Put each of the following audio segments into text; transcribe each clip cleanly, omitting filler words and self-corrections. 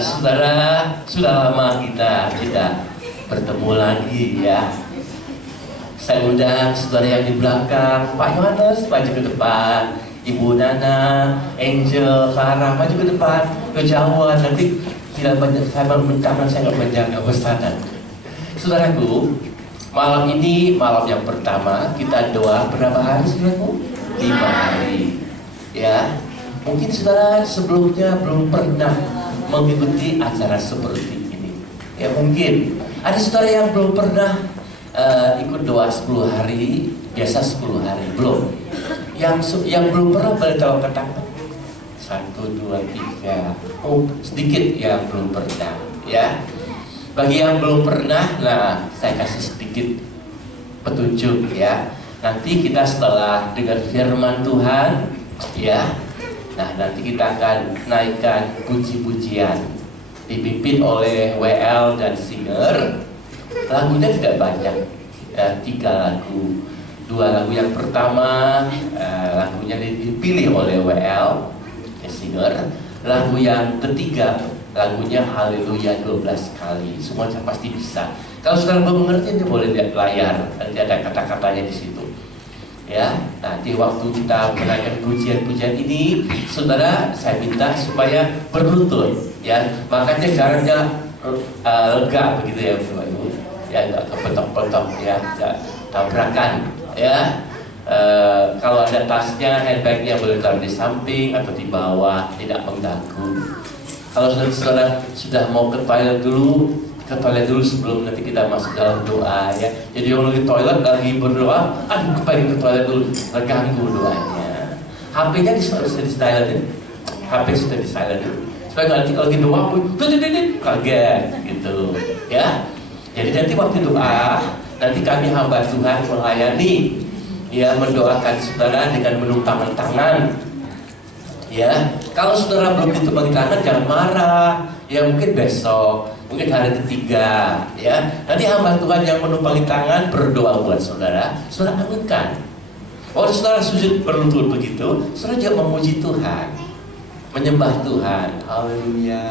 Saudara, sudah lama kita tidak bertemu lagi ya. Saya undang saudara yang di belakang, Pak Yohanes maju ke depan, Ibu Nana, Angel, Clara maju ke depan, kejauhan. Nanti tidak banyak, saya nggak menjaga pesanan. Saudaraku, malam ini malam yang pertama kita doa berapa hari saudaraku? 5 hari. Ya, mungkin saudara sebelumnya belum pernah mengikuti acara seperti ini. Ya mungkin ada saudara yang belum pernah ikut doa 10 hari, biasa 10 hari belum. Yang belum pernah boleh tahu kata 1, 2, 3. Oh sedikit yang belum pernah. Ya, bagi yang belum pernah, nah saya kasih sedikit petunjuk ya. Nanti kita setelah dengar firman Tuhan, ya, nah nanti kita akan naikkan puji-pujian dipimpin oleh WL dan singer. Lagunya tidak banyak, 3 lagu. 2 lagu yang pertama lagunya dipilih oleh WL singer. Lagu yang ketiga lagunya Haleluya 12 kali. Semua pasti bisa. Kalau saudara belum mengerti, dia boleh lihat layar, nanti ada kata-katanya di situ. Ya, nanti waktu kita menaikkan pujian-pujian ini, saudara, saya minta supaya berlutut, ya. Makanya caranya lega begitu ya, Bapak Ibu. Ya, nggak kepentok-pentok, ya, nggak tabrakan, ya. Kalau ada tasnya, handbagnya boleh taruh di samping atau di bawah, tidak mengganggu. Kalau saudara sudah mau ke toilet dulu sebelum nanti kita masuk dalam doa ya. Jadi yang lagi toilet lagi berdoa, pengen ke toilet dulu, terganggu doanya. HP-nya sudah di silent, HP sudah di silent. Supaya nanti kalau lagi doa pun kaget gitu ya. Jadi nanti waktu doa, nanti kami hamba Tuhan melayani ya, mendoakan saudara dengan menumpangkan tangan. Ya, kalau saudara belum ditumpangin tangan jangan marah. Ya mungkin besok, mungkin hari ketiga, ya. Nanti hamba Tuhan yang menumpangi tangan berdoa buat saudara, saudara aminkan. Kalau saudara sujud berlutut begitu, saudara juga memuji Tuhan, menyembah Tuhan. Haleluya,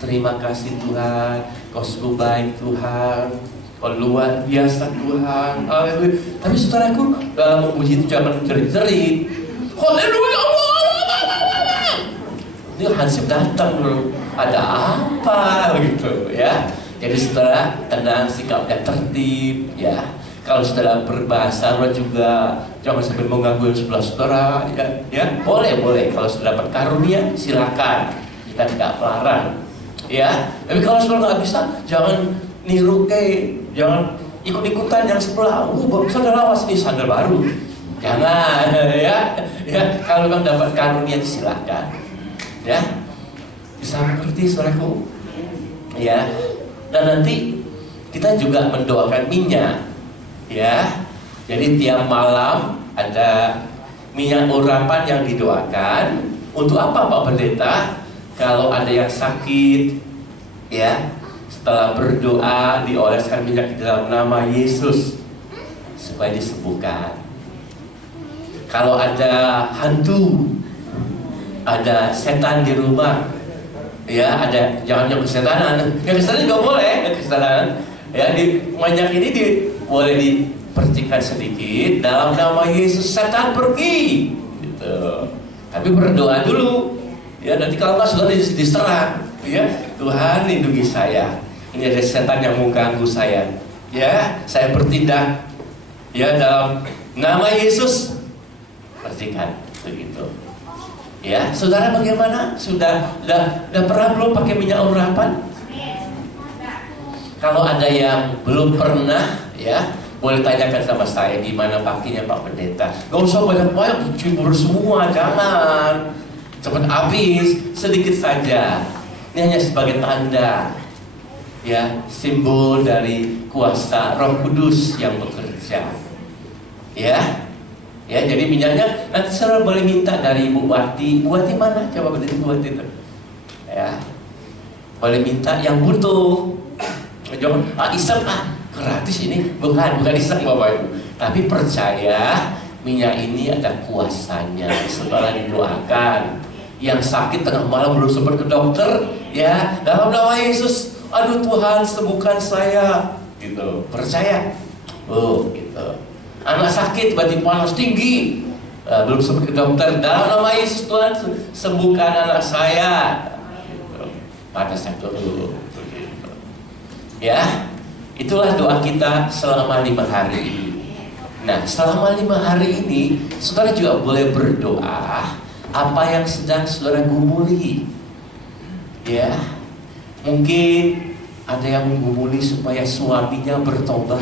terima kasih Tuhan, Kau sungguh baik Tuhan, Kau luar biasa Tuhan. Haleluya. Tapi saudaraku dalam memuji itu jangan jerit-jerit. Haleluya. Ini hansip datang loh, ada apa gitu ya. Jadi saudara tenang, sikapnya tertib ya. Kalau saudara berbahasa juga jangan sampai mengganggu sebelah saudara ya. Boleh kalau saudara dapat karunia silakan, kita tidak melarang ya. Tapi kalau saudara nggak bisa, jangan niru jangan ikut-ikutan yang sebelah. Saudara awas nih sandal baru, jangan ya. Kalau memang dapat karunia silakan. Ya, bisa mengerti saudaraku ya. Dan nanti kita juga mendoakan minyak ya. Jadi tiap malam ada minyak urapan yang didoakan. Untuk apa Pak Pendeta? Kalau ada yang sakit ya, setelah berdoa dioleskan minyak di dalam nama Yesus supaya disembuhkan. Kalau ada hantu, ada setan di rumah, ya ada, jangan kesetanan. Yang kesetanan juga boleh, kesetanan. Ya di minyak ini boleh dipercikan sedikit dalam nama Yesus, setan pergi. Gitu. Tapi berdoa dulu. Ya nanti kalau nggak sudah diserang, ya Tuhan lindungi saya. Ini ada setan yang mau ganggu saya. Ya saya bertindak. Ya dalam nama Yesus, percikan begitu. Ya, saudara bagaimana? Sudah pernah belum pakai minyak urapan? Kalau ada yang belum pernah, ya boleh tanyakan sama saya gimana pakainya Pak Pendeta. Gak usah banyak-banyak dicibur semua, jangan. Cepat habis, sedikit saja. Ini hanya sebagai tanda, ya simbol dari kuasa Roh Kudus yang bekerja. Ya, jadi minyaknya nanti saudara boleh minta dari Ibu Wati. Ibu Wati mana? Coba berdiri Ibu Wati itu. Ya, boleh minta yang butuh. Jangan iseng gratis ini, bukan iseng Bapak Ibu. Tapi percaya minyak ini ada kuasanya. Setelah didoakan, yang sakit tengah malam belum sempat ke dokter, Ya, dalam nama Yesus, aduh Tuhan sembuhkan saya, gitu. Percaya, oh gitu. Anak sakit, berarti panas tinggi, belum sempat ke dokter. Dalam nama Yesus Tuhan sembuhkan anak saya, gitu. Panasnya turun, gitu. Ya, itulah doa kita selama 5 hari ini. Nah, selama 5 hari ini, saudara juga boleh berdoa apa yang sedang saudara gumuli. Ya, mungkin ada yang menggumuli supaya suaminya bertobat.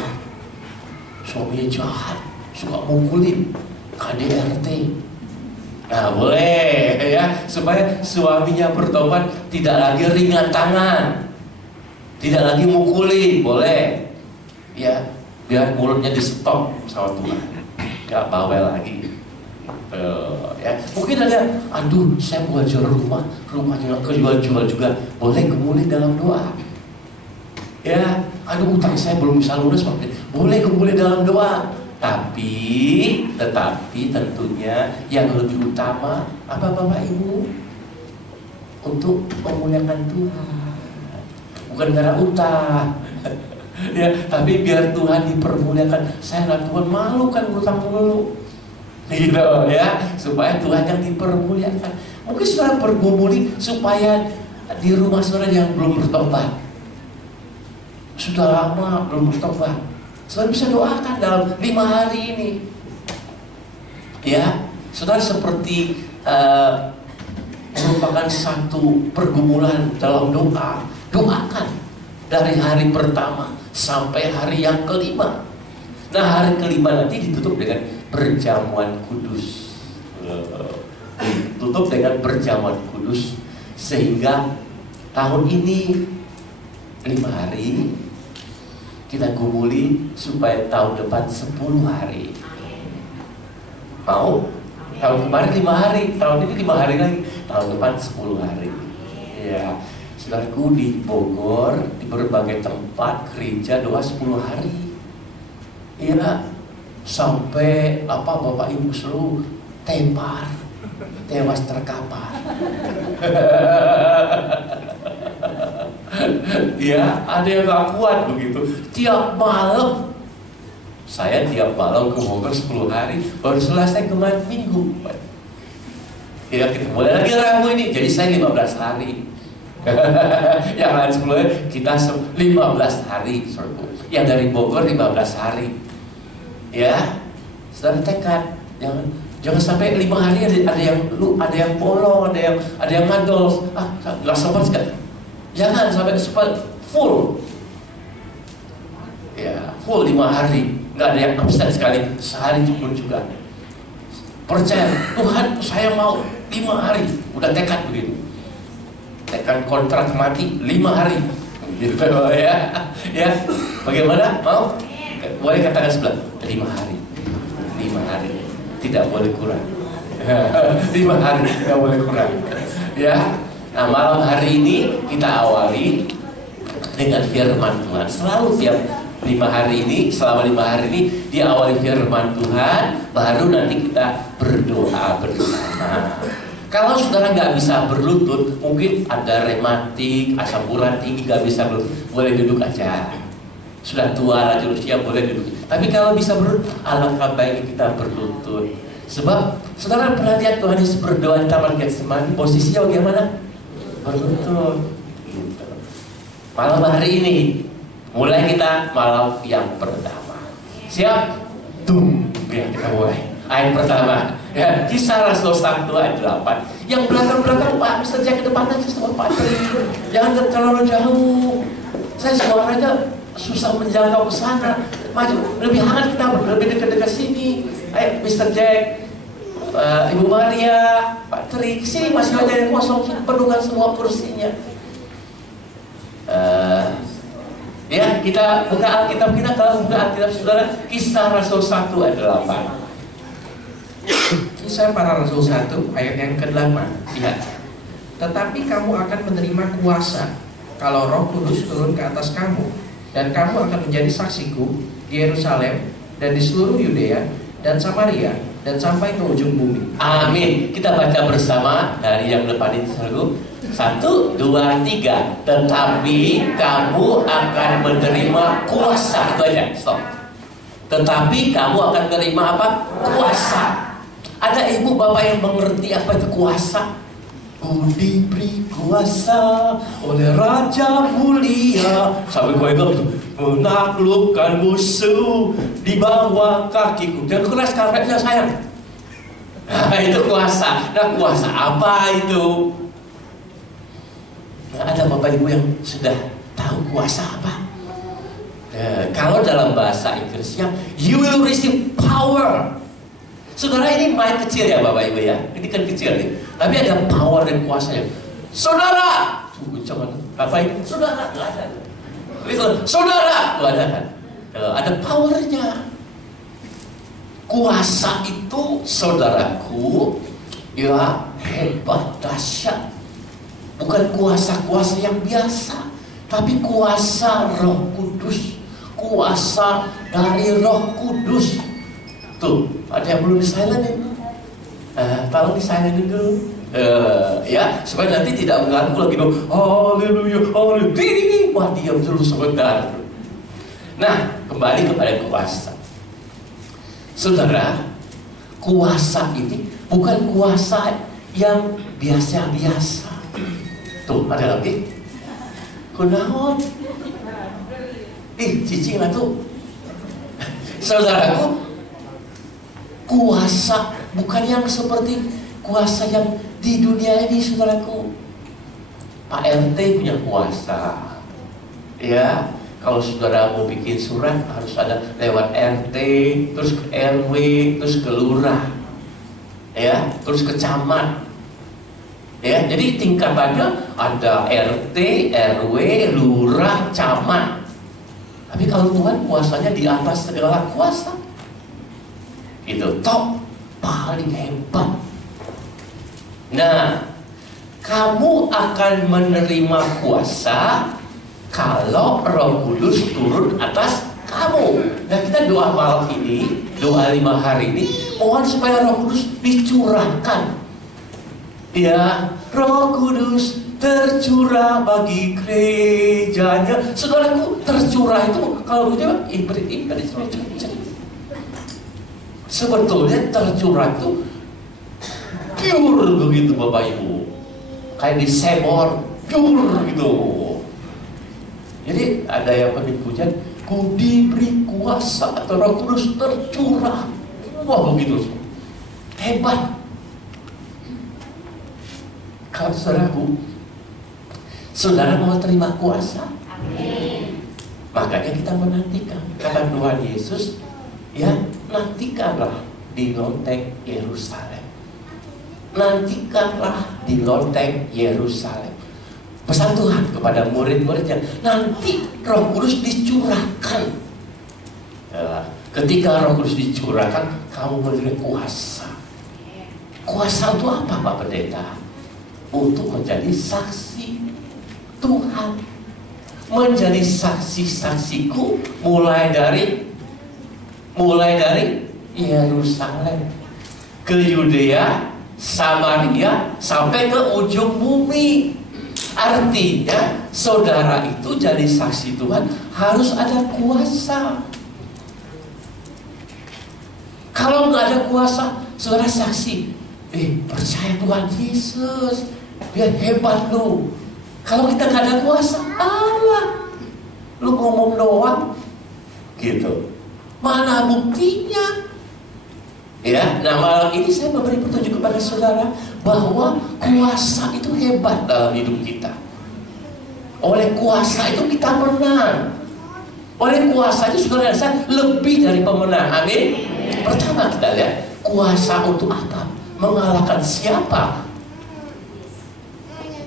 Suaminya jahat, suka mukulin, KDRT. Nah, boleh ya, supaya suaminya bertobat, tidak lagi ringan tangan, tidak lagi mukulin, boleh. Ya, biar mulutnya di stop sama Tuhan, gak bawel lagi. Ya, mungkin ada, aduh saya mau jual rumahnya kejual-jual juga, boleh gumuli dalam doa. Ya, aduh utang saya belum bisa lunas, boleh gumuli dalam doa. Tetapi tentunya yang lebih utama apa Bapak Ibu? Untuk memuliakan Tuhan, bukan karena utang. Ya, tapi biar Tuhan dipermuliakan. Saya lah Tuhan, malu kan utang dulu, gitu ya, supaya Tuhan yang dipermuliakan. Mungkin saudara bergumuli supaya di rumah saudara yang belum bertobat, sudah lama belum bertobat, saudara bisa doakan dalam 5 hari ini. Ya, saudara seperti merupakan satu pergumulan dalam doa. Doakan dari hari pertama sampai hari yang kelima. Nah, hari kelima nanti ditutup dengan perjamuan kudus. Ditutup dengan perjamuan kudus, sehingga tahun ini 5 hari kita gumuli supaya tahun depan 10 hari. Mau? Tahun kemarin 5 hari, tahun ini 5 hari lagi, tahun depan 10 hari. Ya, saudaraku, di Bogor, di berbagai tempat gereja doa 10 hari. Ya, sampai Bapak Ibu seluruh tewas terkapar. Ya, ada yang gak kuat begitu. Tiap malam, saya tiap malam ke Bogor 10 hari, baru selesai kemarin Minggu. Ya, kita mulai lagi Rabu ini, jadi saya 15 hari. Yang lain 10 hari, kita 15 hari. Yang dari Bogor 15 hari. Ya, saudara tekad, jangan sampai 5 hari ada yang bolong, ada yang mandol. Nggak sempat sekali. Jangan sampai sempat full. Ya, full 5 hari. Nggak ada yang absen sekali, sehari pun juga. Percaya, Tuhan saya mau 5 hari. Udah tekad begitu. Tekad kontrak mati 5 hari. Gitu ya. Ya, bagaimana? Mau? Boleh katakan sebelah 5 hari. 5 hari. Tidak boleh kurang. 5 hari tidak boleh kurang. Ya. Nah, malam hari ini kita awali dengan firman Tuhan. Selalu tiap 5 hari ini, selama 5 hari ini diawali firman Tuhan, baru nanti kita berdoa bersama. Kalau saudara nggak bisa berlutut, mungkin ada rematik, asam urat tinggi, nggak bisa berlutut, boleh duduk aja. Sudah tua lanjut usia, boleh duduk. Tapi kalau bisa berlutut, alangkah baiknya kita berlutut. Sebab saudara pernah lihat Tuhan Yesus berdoa di Taman Getsemani, posisinya bagaimana? Berlutut. Gitu. Malam hari ini mulai kita malam yang pertama. Siap? Tum. Ya, kita mulai. Ayat pertama. Ya, Kisah Rasul 1 ayat 8. Yang belakang-belakang Pak, bisa jaga ke depan aja sama Pak. Jangan terlalu jauh. Saya suaranya susah menjangkau ke sana. Maju, lebih hangat kita, lebih dekat-dekat sini. Ayo, Mr. Jack, Ibu Maria, Pak Tri, sini masih ada yang kosong, penuhkan semua kursinya. Ya, kita buka Alkitab kita. Kalau buka Alkitab saudara, Kisah Rasul 1 ayat 8. Kisah Para Rasul 1 ayat yang ke-8. Lihat. Tetapi kamu akan menerima kuasa kalau Roh Kudus turun ke atas kamu, dan kamu akan menjadi saksiku di Yerusalem dan di seluruh Yudea dan Samaria dan sampai ke ujung bumi. Amin. Kita baca bersama dari yang depan itu selalu. 1, 2, 3. Tetapi kamu akan menerima kuasa. Itu aja. Stop. Tetapi kamu akan menerima apa? Kuasa. Ada ibu bapak yang mengerti apa itu kuasa? Ku diberi kuasa oleh Raja mulia sampai kau ingat menaklukkan musuh di bawah kakiku. Dan keras karpetnya sayang. Nah, itu kuasa. Nah, kuasa apa itu? Nah, ada bapak ibu yang sudah tahu kuasa apa? Kalau dalam bahasa Inggrisnya, you will receive power. Saudara, ini main kecil ya bapak ibu ya. Ini kan kecil nih. Tapi ada power dan kuasanya. Saudara, jangan bapak ibu. Saudara, nggak ada. Saudara, nggak ada kan? Ada powernya. Kuasa itu, saudaraku, ya hebat, dahsyat. Bukan kuasa-kuasa yang biasa, tapi kuasa Roh Kudus. Kuasa dari Roh Kudus. Tuh, ada yang belum di-silenin. Tolong di-silenin dulu. Ya, supaya nanti tidak mengganggu lagi dong. Haleluya, haleluya. Wah, diam dulu sebentar. Nah, kembali kepada kuasa. Saudara, kuasa ini bukan kuasa yang biasa-biasa. Tuh, ada lagi. Kunaon? Cicing lah tuh. Saudaraku, kuasa bukan yang seperti kuasa yang di dunia ini, saudaraku. Pak RT punya kuasa. Ya, kalau saudara mau bikin surat harus ada lewat RT, terus ke RW, terus ke lurah, ya, terus ke camat. Ya, jadi tingkatannya ada RT, RW, lurah, camat. Tapi kalau Tuhan kuasanya di atas segala kuasa. Itu top, paling hebat. Nah, kamu akan menerima kuasa kalau Roh Kudus turun atas kamu. Nah, kita doa malam ini, doa 5 hari ini, mohon supaya Roh Kudus dicurahkan. Ya, Roh Kudus tercurah bagi gerejanya. Saudaraku, tercurah itu kalau begitu ibrit sebetulnya tercurah itu pure begitu Bapak Ibu, kayak disebor pure gitu. Jadi ada yang pujian, ku diberi kuasa atau Roh Kudus tercurah. Wah, begitu hebat. Kalau saudara mau terima kuasa, amin. Makanya kita menantikan. Kata Tuhan Yesus, ya, nantikanlah di lonteng Yerusalem. Nantikanlah di lonteng Yerusalem. Pesan Tuhan kepada murid-muridnya, nanti Roh Kudus dicurahkan. Ketika Roh Kudus dicurahkan, kamu menerima kuasa. Kuasa untuk apa, Pak Pendeta? Untuk menjadi saksi Tuhan, menjadi saksi-saksiku mulai dari Yerusalem ke Yudea, Samaria sampai ke ujung bumi. Artinya saudara itu jadi saksi Tuhan harus ada kuasa. Kalau nggak ada kuasa, saudara saksi, percaya Tuhan Yesus, dia hebat lu. Kalau kita nggak ada kuasa, Allah, lu ngomong doang, gitu. Mana buktinya? Ya, nah malam ini saya memberi petunjuk kepada saudara bahwa kuasa itu hebat dalam hidup kita. Oleh kuasa itu kita menang. Oleh kuasa itu saudara saya lebih dari pemenang. Amin. Pertama kita lihat kuasa untuk apa? Mengalahkan siapa?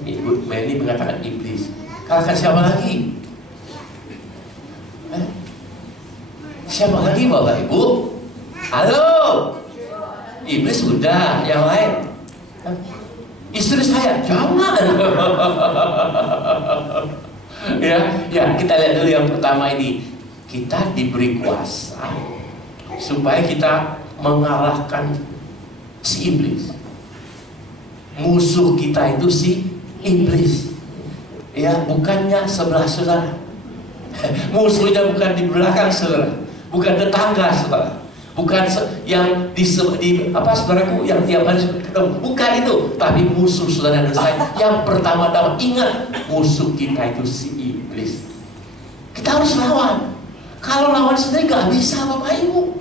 Ibu Meni mengatakan iblis. Kalahkan siapa lagi? Siapa lagi Bapak Ibu? Halo? Iblis sudah, yang lain. Istri saya, jangan. Ya, kita lihat dulu yang pertama ini. Kita diberi kuasa supaya kita mengalahkan si iblis. Musuh kita itu si iblis. Ya, bukannya sebelah saudara. Musuhnya bukan di belakang saudara, bukan tetangga saudara, bukan yang di apa saudaraku yang tiap hari ketemu, bukan itu, tapi musuh saudara dan saya yang pertama-tama. Ingat, musuh kita itu si iblis. Kita harus lawan. Kalau lawan sendiri gak bisa Bapak Ibu.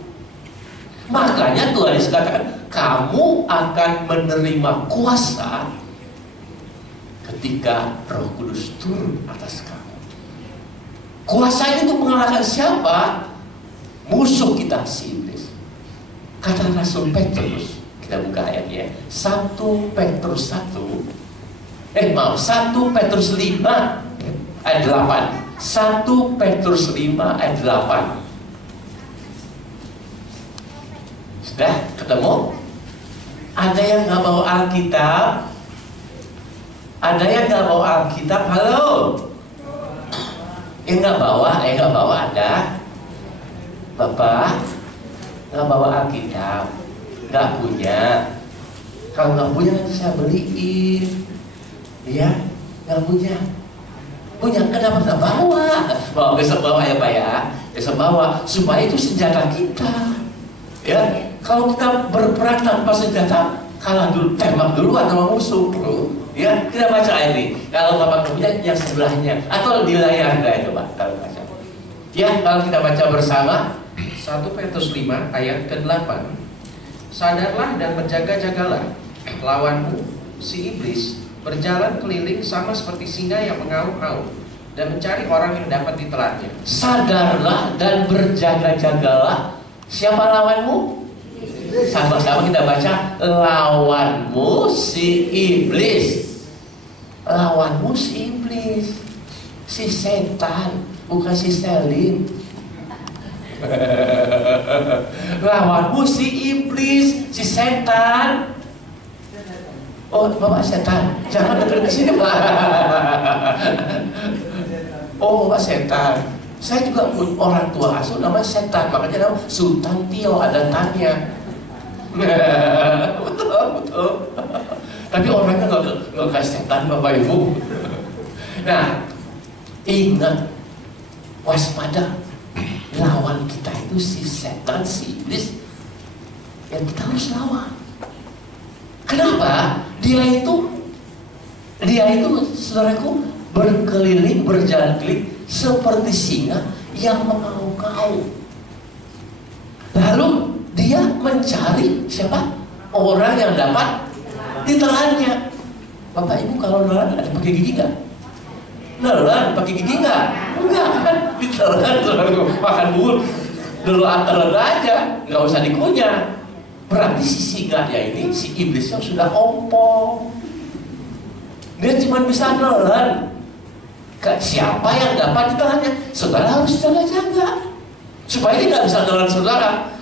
Makanya Tuhan Yesus katakan, kamu akan menerima kuasa ketika Roh Kudus turun atas kamu. Kuasa itu untuk mengalahkan siapa? Musuh kita, si iblis. Kata Rasul Petrus, kita buka ayatnya, 1 Petrus 5 ayat 8. 1 Petrus 5 ayat 8. Sudah ketemu? Ada yang nggak bawa Alkitab? Ada yang nggak bawa Alkitab? Halo? Yang nggak bawa ada? Bapak nggak bawa Alkitab? Nggak punya? Kalau nggak punya nanti saya beliin. Ya, nggak punya. Punya, kenapa nggak bawa? Bawa besok bawa ya Pak ya. Besok bawa, supaya itu senjata kita. Ya, kalau kita berperang tanpa senjata, kalah dulu, tembak duluan sama musuh. Ya, kita baca ayat ini. Kalau Bapak punya, yang sebelahnya atau di layar enggak itu Pak? Kalau baca. Ya, kalau kita baca bersama 1 Petrus 5 ayat ke-8. Sadarlah dan berjaga-jagalah, lawanmu si iblis berjalan keliling sama seperti singa yang mengaum-ngaum dan mencari orang yang dapat ditelannya. Sadarlah dan berjaga-jagalah. Siapa lawanmu? Sama-sama kita baca, lawanmu si iblis. Lawanmu si iblis, si setan, bukan si Selin. Lawanmu si iblis, si setan. Oh, Bapak setan, jangan dekat ke sini Pak. Oh, Bapak setan. Saya juga punya orang tua asuh namanya setan, makanya nama Sultan Tio, ada tanya. Betul. Tapi orangnya nggak kayak setan Bapak Ibu. Nah, ingat, waspada, lawan kita itu si setan, si iblis, yang kita harus lawan. Kenapa? Dia itu saudaraku berkeliling, berjalan keliling seperti singa yang mengaum-ngaum. Lalu dia mencari siapa? Orang yang dapat ditelannya. Bapak Ibu kalau nelan ada pakai gigi nggak? Nelan pakai gigi nggak? Enggak kan? Ditelan saudaraku, makan bubur telan aja, nggak usah dikunyah. Berarti si singanya ini, si iblisnya sudah ompong. Dia cuma bisa nelan. Siapa yang dapat ditelannya? Saudara harus jaga-jaga supaya dia nggak bisa nelan saudara.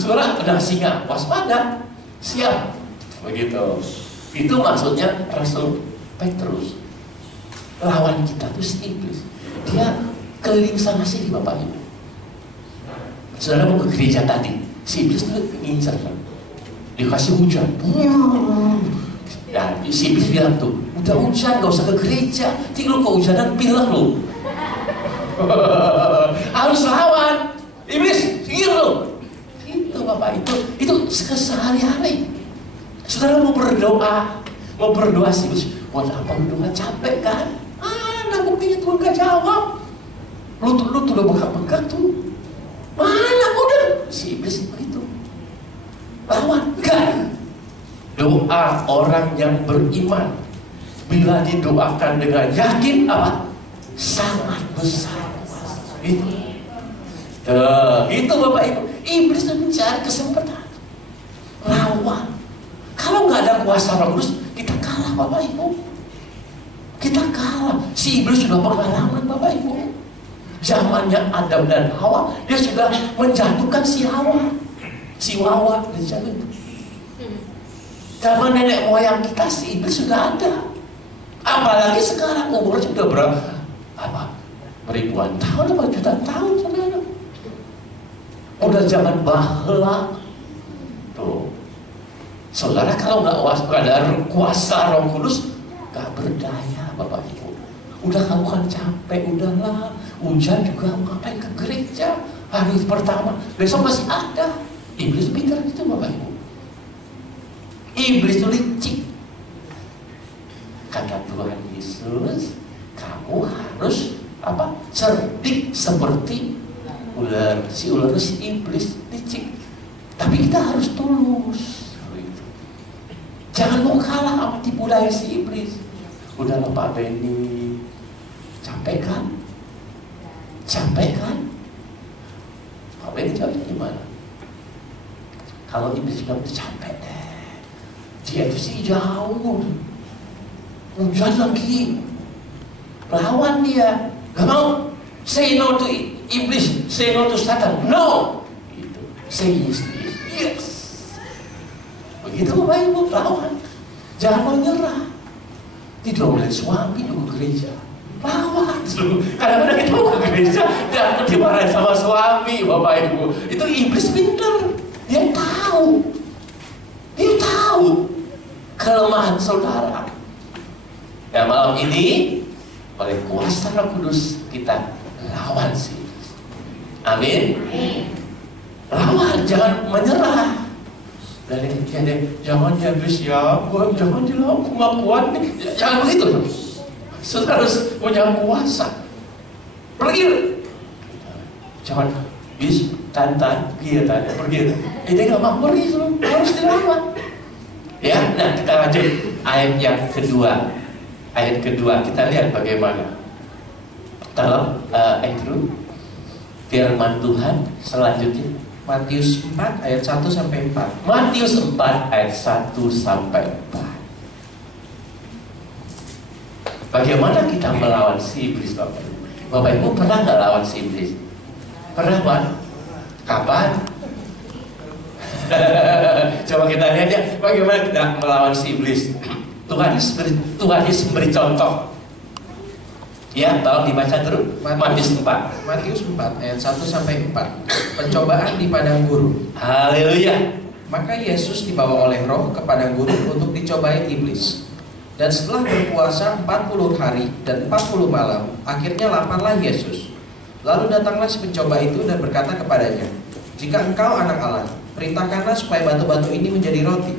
Saudara udah singa, waspada, siap. Begitu. Itu maksudnya Rasul Petrus. Lawan kita tuh si iblis. Dia keliling sana sini Bapak Ibu. Saudara mau ke gereja tadi, si iblis itu ngincer, dikasih hujan. Dan si iblis bilang tuh, udah hujan gak usah ke gereja, tinggal kehujanan pilek lu. Harus lawan iblis, tinggal lu. Itu Bapak, itu sehari-hari. Saudara mau berdoa si iblis, buat apa berdoa? Capek kan? Nah buktinya Tuhan gak jawab. Lu tuh udah bengkak-bengkak tuh. Mana udah si iblis begitu. Lawan kan. Doa orang yang beriman bila didoakan dengan yakin apa? Sangat besar. Itu Bapak Ibu. Iblis itu mencari kesempatan. Lawan. Kalau nggak ada kuasa Roh Kudus, kita kalah Bapak Ibu. Kita kalah. Si iblis sudah pengalaman Bapak Ibu. Zamannya Adam dan Hawa, dia sudah menjatuhkan si Hawa. Si Hawa dijatuhkan. Zaman nenek moyang kita si iblis sudah ada. Apalagi sekarang umurnya sudah berapa? Beribuan tahun, apa jutaan tahun saudara. Udah zaman baheula. Tuh, saudara, kalau nggak ada kuasa Roh Kudus, nggak berdaya, Bapak Ibu. Udah kamu kan capek, udahlah. Hujan juga ngapain ke gereja hari pertama, besok masih ada. Iblis pintar gitu, Bapak Ibu. Iblis itu licik. Kata Tuhan Yesus, kamu harus apa? Cerdik seperti ular. Si ular itu si iblis licik. Tapi kita harus tulus. Jangan mau kalah sama tipu daya si iblis. Udahlah Pak Benny, capek kan? Capek kan? Pak Benny capek gimana? Kalau iblis bilang capek deh, dia itu sih jauh. Hujan lagi, lawan dia, gak mau. Say no to iblis, say no to Satan, no. Gitu. Say yes to yes. Begitu Bapak Ibu, lawan. Jangan menyerah. Tidak boleh suami juga ke gereja, lawan. Kadang-kadang kita mau ke gereja dan dimarahin sama suami, Bapak Ibu. Itu iblis pintar. Dia tahu kelemahan saudara. Ya, malam ini oleh kuasa Roh Kudus kita lawan sih. Amin. Lawan, jangan menyerah. Dan ini jangan habis ya, jangan dilawan, aku nggak kuat nih. Jangan begitu. Saudara harus punya kuasa. Pergi. Jangan bis tantan, pergi tanya, pergi. Ini nggak mau pergi, harus dilawan. Ya, nah kita lanjut ayat yang kedua. Ayat kedua, kita lihat bagaimana dalam Andrew firman Tuhan selanjutnya. Matius 4 ayat 1 sampai 4. Matius 4 ayat 1 sampai 4. Bagaimana kita melawan si iblis, Bapak Ibu? Bapak Ibu pernah nggak lawan si iblis? Pernah, Pak? Kapan? Coba kita lihat ya, bagaimana kita melawan si iblis. Tuhan Yesus memberi contoh. Ya, tolong dibaca dulu. Matius 4. Matius 4 ayat 1 sampai 4. Pencobaan di padang gurun. Haleluya. Maka Yesus dibawa oleh Roh ke padang gurun untuk dicobai iblis. Dan setelah berpuasa 40 hari dan 40 malam, akhirnya laparlah Yesus. Lalu datanglah si pencoba itu dan berkata kepadanya, "Jika engkau anak Allah, perintahkanlah supaya batu-batu ini menjadi roti."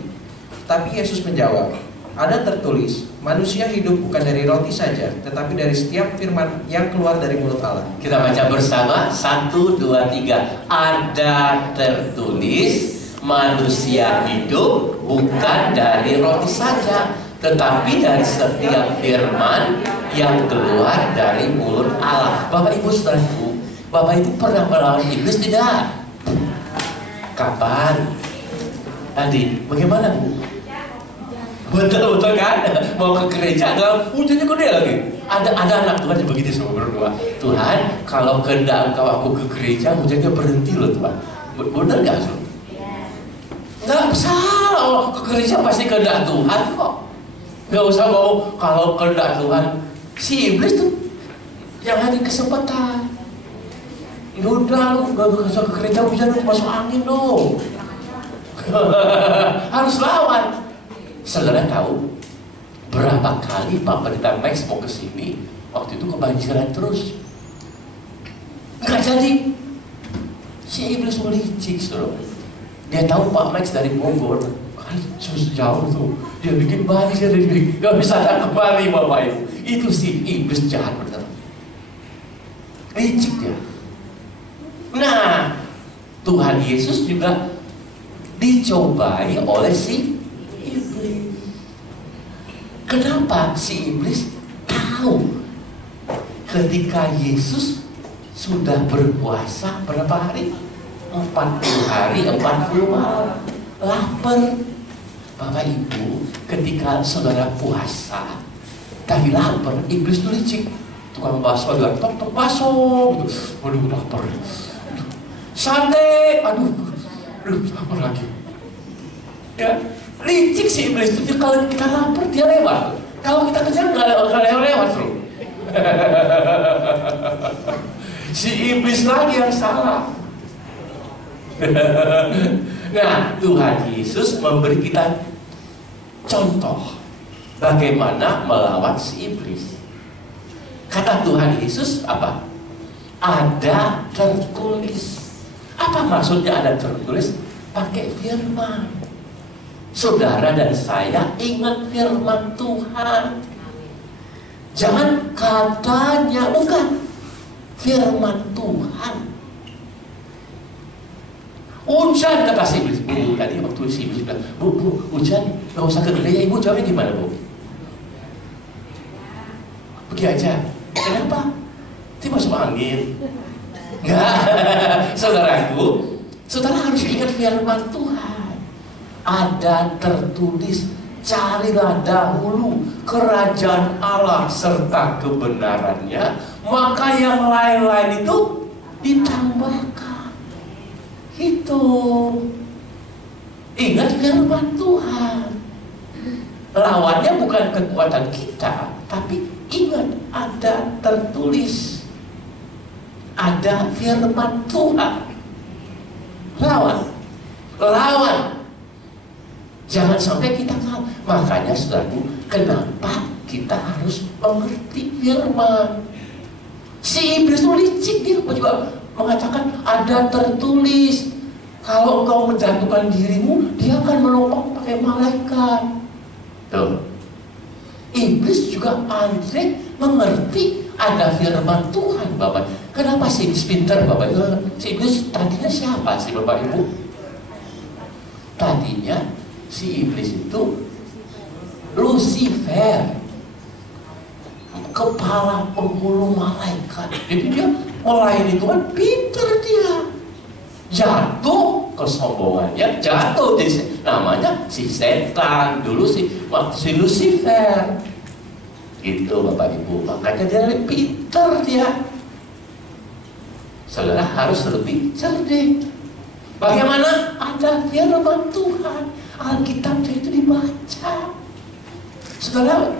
Tapi Yesus menjawab, "Ada tertulis, manusia hidup bukan dari roti saja, tetapi dari setiap firman yang keluar dari mulut Allah." Kita baca bersama, 1, 2, 3. Ada tertulis, manusia hidup bukan dari roti saja, tetapi dari setiap firman yang keluar dari mulut Allah. Bapak Ibu saudaraku, Bapak Ibu pernah melawan iblis tidak? Kapan? Tadi, bagaimana Bu? Betul kan? Mau ke gereja, hujannya gede lagi. Ada anak Tuhan yang begitu semua berdoa. Tuhan, kalau kehendak Engkau aku ke gereja, hujannya berhenti loh Tuhan. Benar nggak Tuhan? Nggak salah. Ke gereja pasti kehendak Tuhan kok. Nggak usah mau kalau kehendak Tuhan. Si iblis tuh yang ada kesempatan. Udah lu nggak bisa ke gereja, hujan lu masuk angin loh. Harus lawan. Saudara tahu berapa kali Pak Pendeta Max mau ke sini, waktu itu kebanjiran terus, nggak jadi. Si iblis licik, saudara. Dia tahu Pak Max dari Bogor, kan jauh tuh, dia bikin banjir, nggak bisa datang kembali Bapak Ibu. Itu si iblis jahat benar, licik dia. Nah, Tuhan Yesus juga dicobai oleh si iblis. Kenapa si iblis tahu ketika Yesus sudah berpuasa berapa hari? 40 hari, 40 malam. Lapar. Bapak Ibu, ketika saudara puasa, tadi lapar, iblis tuh licik. Tukang bakso bilang, tok bakso. Waduh, lapar. Sate, aduh, lapar lagi. Ya, licik si iblis itu. Kalau kita lapar dia lewat, kalau kita kejar nggak lewat loh. Si iblis lagi yang salah. Nah, Tuhan Yesus memberi kita contoh bagaimana melawan si iblis. Kata Tuhan Yesus apa? Ada tertulis. Apa maksudnya ada tertulis? Pakai firman. Saudara dan saya ingat firman Tuhan. Jangan katanya, bukan. Firman Tuhan. Hujan, kata si iblis. Bu, tadi waktu si iblis bilang, Bu, hujan, gak usah ke gereja. Ibu jawabnya gimana, Bu? Pergi aja. Kenapa? Itu masuk angin. Enggak. Saudaraku, saudara harus ingat firman Tuhan. Ada tertulis, carilah dahulu kerajaan Allah serta kebenarannya, maka yang lain-lain itu ditambahkan. Itu. Ingat firman Tuhan. Lawannya bukan kekuatan kita, tapi ingat ada tertulis. Ada firman Tuhan. Lawan. Jangan sampai kita kalah. Makanya saudaraku, kenapa kita harus mengerti firman? Si iblis itu licik, dia juga mengatakan ada tertulis. Kalau engkau menjatuhkan dirimu, dia akan menopang pakai malaikat. Tuh. Iblis juga pandai mengerti ada firman Tuhan, Bapak. Kenapa si iblis pintar, Bapak? Si iblis tadinya siapa sih, Bapak Ibu? Tadinya si iblis itu Lucifer, kepala penghulu malaikat. Jadi dia melayani Tuhan, pintar dia. Jatuh kesombongannya, jatuh namanya si setan dulu, si Lucifer. Itu Bapak Ibu, makanya dia lebih pintar dia. Saudara harus lebih cerdik. Bagaimana? Ada firman Tuhan, Alkitabnya itu dibaca. Saudara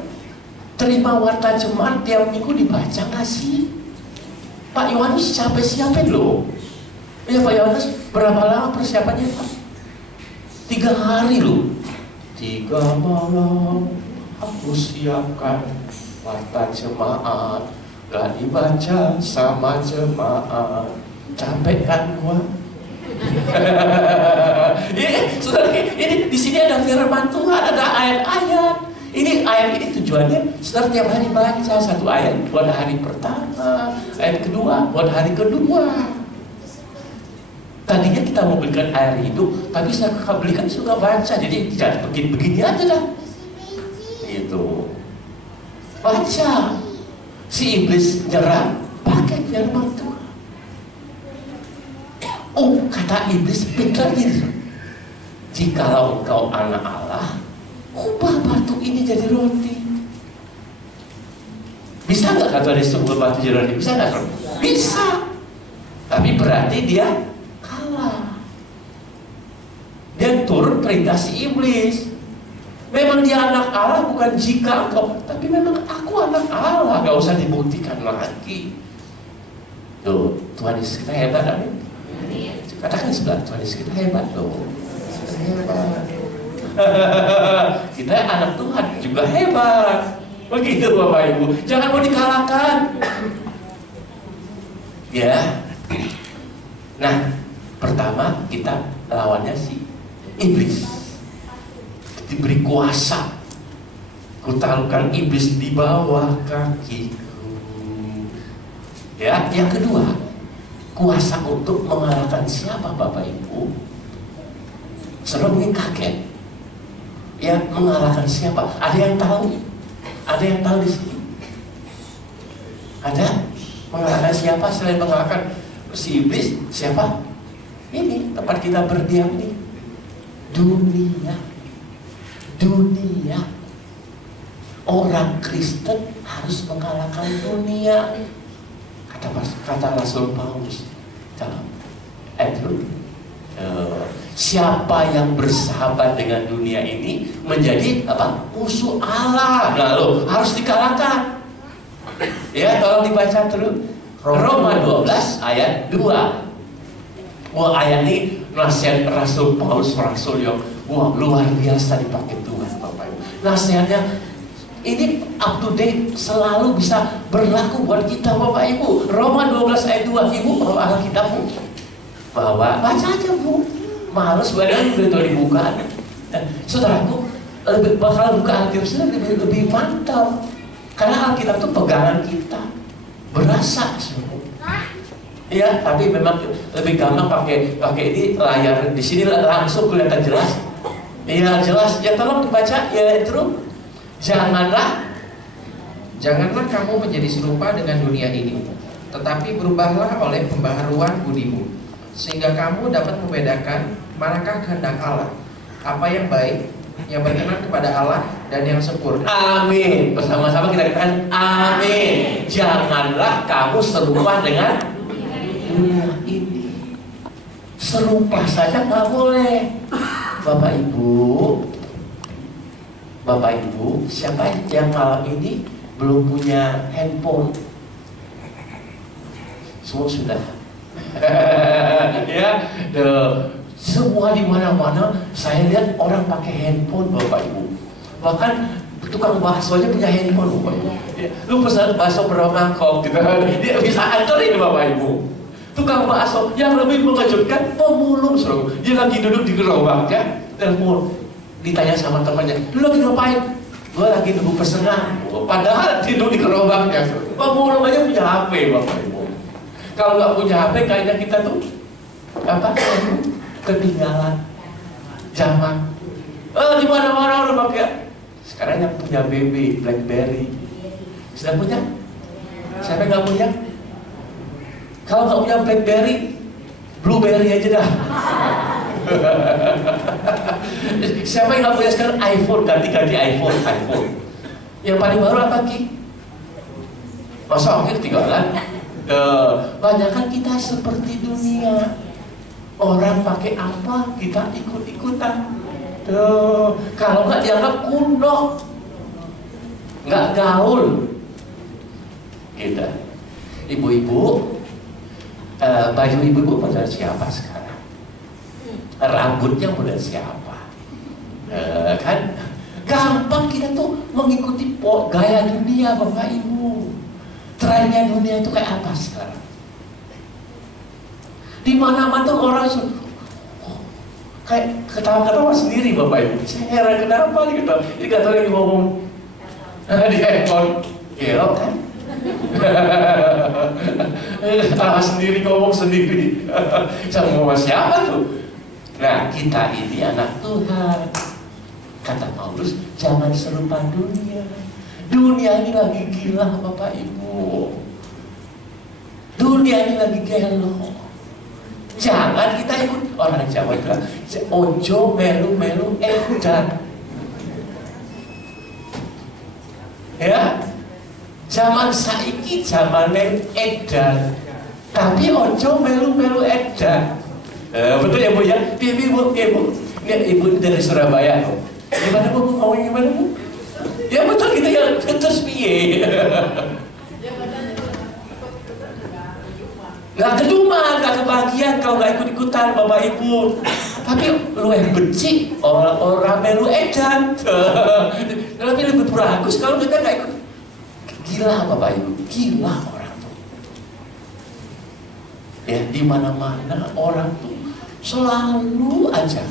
terima warta jemaat tiap minggu dibaca nggak sih? Pak Yohanes sampai siapin loh. Ya Pak Yohanes, berapa lama persiapannya Pak? 3 hari loh. 3 malam aku siapkan warta jemaat, gak dibaca sama jemaat. Capek kan gua? Ini di sini ada firman Tuhan, ada ayat-ayat. Ini ayat ini tujuannya saudara tiap hari baca satu ayat buat hari pertama, ayat kedua buat hari kedua. Tadinya kita mau belikan air hidup, tapi saya belikan suka baca, jadi jangan begini aja dah. Itu baca. Si iblis nyerang pakai firman Tuhan. Oh, kata iblis pintar ini. Jikalau engkau anak Allah, ubah batu ini jadi roti. Bisa nggak kata dia ubah batu jadi roti? Bisa nggak? Bisa. Tapi berarti dia kalah. Dia turun perintah si iblis. Memang dia anak Allah, bukan jika engkau, tapi memang aku anak Allah. Gak usah dibuktikan lagi. Tuh, Tuhan Yesus kita hebat, amin. Katakan sebelah, Tuhan Yesus kita hebat loh. Hebat. Kita anak Tuhan juga hebat. Begitu Bapak Ibu. Jangan mau dikalahkan. Ya. Nah, pertama kita lawannya si iblis. Diberi kuasa. Kutaruhkan iblis di bawah kakiku. Ya, yang kedua, kuasa untuk mengalahkan siapa Bapak Ibu? Saudara mungkin kaget. Ya, mengalahkan siapa? Ada yang tahu? Ada yang tahu di sini? Ada? Mengalahkan siapa selain mengalahkan si iblis? Siapa? Ini tempat kita berdiam ini. Dunia. Orang Kristen harus mengalahkan dunia. Kata Rasul Paulus dalam siapa yang bersahabat dengan dunia ini menjadi apa? Musuh Allah. Lalu harus dikalahkan. Ya, tolong dibaca terus. Roma 12 ayat 2. Wah, ayat ini nasihat Rasul Paulus, Rasul yang wah luar biasa dipakai Tuhan Bapak Ibu. Nasihatnya ini up to date, selalu bisa berlaku buat kita Bapak Ibu. Roma 12 ayat 2, Ibu bawa Alkitab Bu, bawa baca aja Bu, males badan udah dibuka. Saudaraku, bakal buka Alkitab lebih mantap, karena Alkitab itu pegangan kita, berasa semua. Ya, tapi memang lebih gampang pakai ini layar di sini langsung kelihatan jelas. Iya jelas. Ya tolong dibaca ya itu. Janganlah kamu menjadi serupa dengan dunia ini, tetapi berubahlah oleh pembaharuan budimu, sehingga kamu dapat membedakan manakah kehendak Allah, apa yang baik, yang berkenan kepada Allah, dan yang sempurna. Amin. Bersama-sama kita katakan amin. Janganlah kamu serupa dengan dunia ini. Serupa saja nggak boleh. Bapak Ibu, siapa yang malam ini belum punya handphone? Semua sudah. Ya, semua di mana-mana saya lihat orang pakai handphone Bapak Ibu. Bahkan tukang bakso aja punya handphone Bapak Ibu. Lu pesan bakso berapa mangkok gitu, dia bisa antar ini Bapak Ibu. Tukang bakso yang lebih mengejutkan pemulung, dia lagi duduk di gerobaknya, telepon, ditanya sama temannya, lu lagi ngapain? Gue lagi nunggu pesanan. Padahal tidur di gerobaknya. Pemulung aja punya HP Bapak Ibu. Kalau nggak punya HP kayaknya kita tuh apa? Ketinggalan zaman. Di mana-mana udah pakai. Sekarang yang punya BB, BlackBerry, sudah punya? Siapa yang nggak punya? Kalau nggak punya BlackBerry, Blueberry aja dah. Siapa yang nggak punya sekarang iPhone, ganti iPhone. Yang paling baru apa Ki? Masa oke ketinggalan? Banyak kan kita seperti dunia. Orang pakai apa kita ikut-ikutan. Kalau nggak dianggap kuno, nggak gaul. Gitu. Ibu-ibu, baju ibu-ibu model siapa sekarang? Rambutnya model siapa? Kan gampang kita tuh mengikuti gaya dunia Bapak Ibu. Trennya dunia itu kayak apa sekarang? Di mana-mana tuh orang kayak ketawa-ketawa sendiri Bapak Ibu. Saya heran kenapa nih ketawa. Ini gak tahu lagi ngomong di handphone, gelo kan? Ketawa sendiri, ngomong sendiri. Sama siapa tuh? Nah, kita ini anak Tuhan. Kata Paulus, jangan serupa dunia. Dunia ini lagi gila Bapak Ibu. Dunia ini lagi gelo. Jangan kita ikut. Orang Jawa bilang, ojo melu-melu edan. Ya, zaman saiki zaman edan. Tapi ojo melu-melu edan. Betul ya Bu ya? Ibu dari Surabaya. Gimana Bu? Mau gimana Bu? Ya betul kita ya terus piye. Gak keduman, gak kebahagiaan kalau gak ikut-ikutan Bapak Ibu. Tapi lu yang benci orang melu edan. Lebih bagus kalau kita gak ikut. Gila Bapak Ibu, gila orang tuh. Ya di mana-mana orang tuh selalu aja.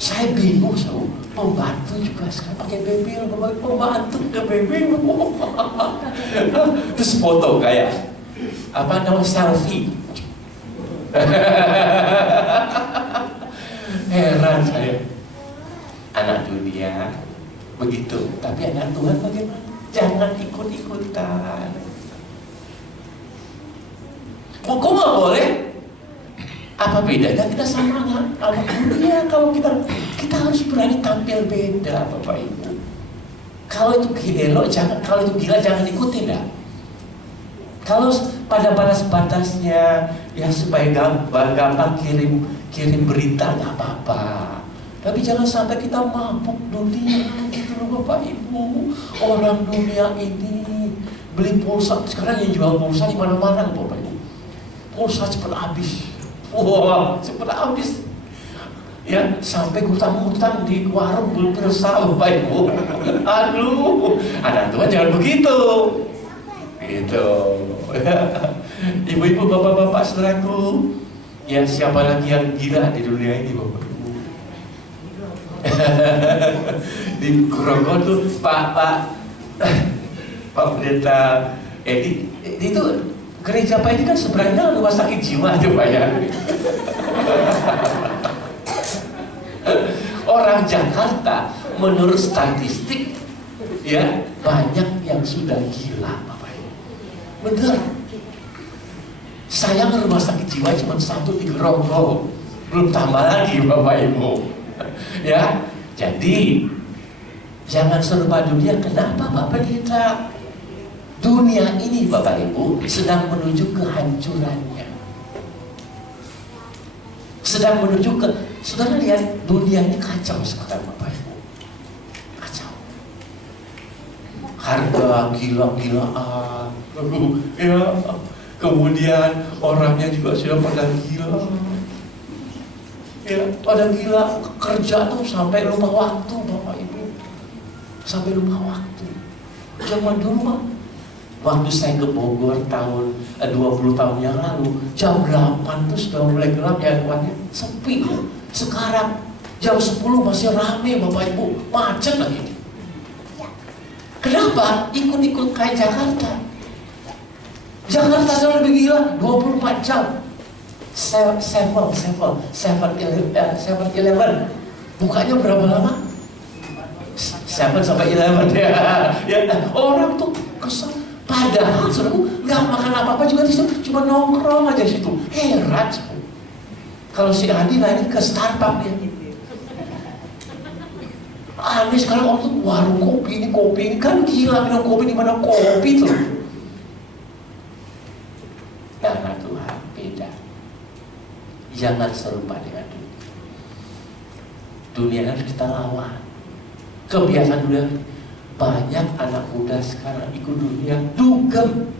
Saya bingung so, pembantu juga sekarang pakai bebel, pembantu ke bebel. Terus foto kayak apa namanya selfie. Heran saya. Anak dunia begitu, tapi anak Tuhan bagaimana? Jangan ikut-ikutan. Kok nggak boleh? Apa bedanya kita sama anak dunia? Kalau kita harus berani tampil beda, Bapak Ibu. Kalau itu gila, kalau itu gila jangan ikutin dah. Kalau pada batas-batasnya ya supaya gampang kirim berita nggak apa-apa. Tapi jangan sampai kita mabuk dunia gitu loh Bapak Ibu. Orang dunia ini beli pulsa, sekarang yang jual pulsa di mana-mana Bapak Ibu. Pulsa cepat habis. Wah, cepat habis. Ya, sampai hutang-hutang di warung belum selesai, Bapak Ibu. Aduh, anak Tuhan jangan begitu. Gitu. Ibu-ibu, bapak-bapak, saudaraku, ya siapa lagi yang gila di dunia ini, Bapak Ibu? Di Grogol tuh Pak Pendeta Edi itu gereja Pak ini kan sebenarnya rumah sakit jiwa aja Pak ya. Orang Jakarta menurut statistik ya banyak yang sudah gila Bapak Ibu. Bener. Sayang rumah sakit jiwa cuma satu di Grogol, belum tambah lagi Bapak Ibu. Ya, jadi jangan serupa dunia. Kenapa Bapak kita? Dunia ini Bapak Ibu sedang menuju kehancurannya. Sedang menuju ke, saudara lihat dunia ini kacau sekarang Bapak Ibu. Kacau. Harga gila-gilaan. Ya, kemudian orangnya juga sudah pada gila. Ya, pada gila, kerja tuh sampai lupa waktu Bapak Ibu. Sampai lupa waktu. Zaman dulu Pak, waktu saya ke Bogor tahun 20 tahun yang lalu, jam 8 tuh sudah mulai gelap ya kawannya, sepi. Sekarang jam 10 masih rame Bapak Ibu, macet lagi. Kenapa? Ikut-ikut kayak Jakarta. Jakarta sudah lebih gila, 24 jam. 7-Eleven. Bukanya berapa lama? 7 sampai 11 ya. Orang tuh kesel. Padahal saudaraku nggak makan apa-apa juga di situ, cuma nongkrong aja di situ. Heran. Kalau si Adi lari ke Starbucks dia. Aneh sekali orang tuh warung kopi ini kan gila minum kopi di mana kopi tuh. Karena Tuhan beda. Jangan serupa dengan dunia. Dunia harus kita lawan. Kebiasaan dunia. Banyak anak muda sekarang ikut dunia dugem.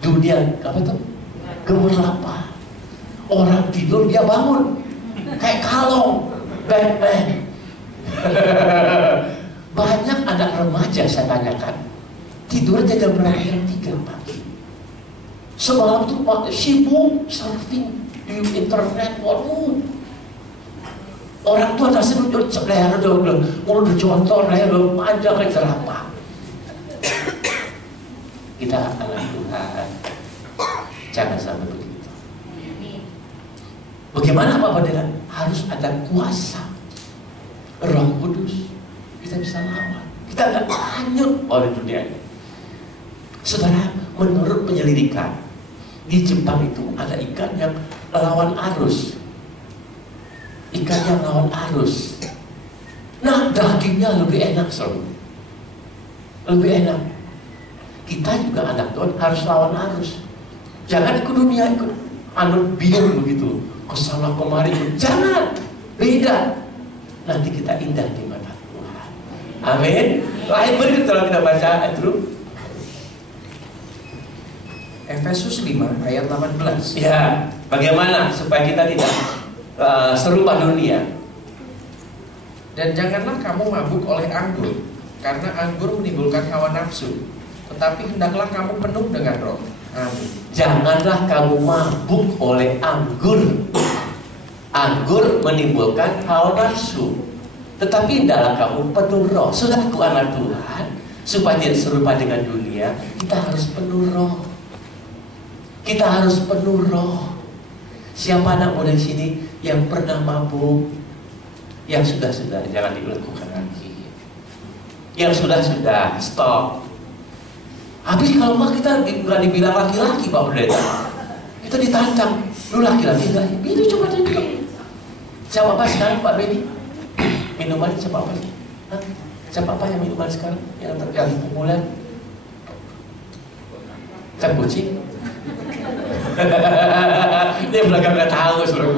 Dunia apa tuh? Gemerlap. Orang tidur dia bangun kayak kalong. Batman. Banyak anak remaja saya tanyakan tidur aja jam berapa? Jam 3 pagi. Semalam tuh sibuk surfing di internet. Waduh. Orang tua nasi udah leher udah mulut dicontoh, leher udah panjang kayak jerapah. Kita anak Tuhan, jangan sampai begitu. Bagaimana Pak Pendeta? Harus ada kuasa Roh Kudus. Kita bisa lawan. Kita nggak hanyut oleh dunia ini. Saudara, menurut penyelidikan di Jepang itu ada ikan yang lawan arus. Ikan yang lawan arus. Nah, dagingnya lebih enak, sob. Lebih enak. Kita juga anak Tuhan harus lawan arus. Jangan ikut dunia, ikut anut biar begitu. Kesana kemari, jangan. Beda. Nanti kita indah di mata Tuhan. Amin. Lain berikut kalau kita baca itu. Efesus 5 ayat 18. Ya, bagaimana supaya kita tidak serupa dunia. Dan janganlah kamu mabuk oleh anggur, karena anggur menimbulkan hawa nafsu, tetapi hendaklah kamu penuh dengan Roh. Amin. Janganlah kamu mabuk oleh anggur. Anggur menimbulkan hawa nafsu, tetapi hendaklah kamu penuh Roh. Saudaraku anak Tuhan, supaya tidak serupa dengan dunia, kita harus penuh Roh. Kita harus penuh Roh. Siapa anak muda di sini yang pernah mabuk, yang sudah jangan dilakukan lagi. Yang sudah stop. Habis kalau mah kita nggak dibilang laki-laki Pak Pendeta, kita ditantang, lu laki-laki nggak? Itu coba bilang. Siapa apa sekarang Pak Beni? Minuman siapa apa? Siapa apa yang minuman sekarang yang terjadi populer? Kan kucing. Dia belakang nggak tahu suruh.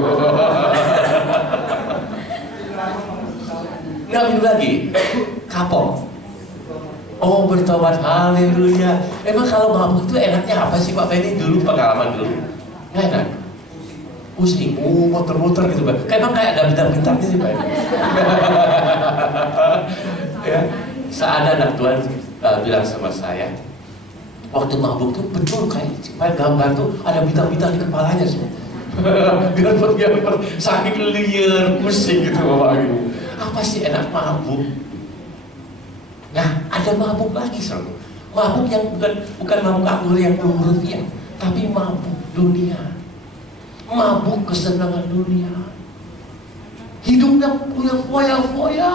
Nggak minum lagi, kapok. Oh bertobat, haleluya. Emang kalau mabuk itu enaknya apa sih Pak Benny? Dulu pengalaman dulu, nggak enak. pusing, muter-muter gitu Pak. Emang kayak ada bintang-bintangnya sih Pak. Ya, seada anak Tuhan bilang sama saya, waktu mabuk tuh betul kayak gambar tuh ada bintang-bintang di kepalanya semua. Biar saking liar, pusing gitu Bapak gitu. Apa sih enak mabuk? Nah, ada mabuk lagi selalu. Mabuk yang bukan mabuk anggur yang rupiah, tapi mabuk dunia. Mabuk kesenangan dunia. Hidupnya punya foya-foya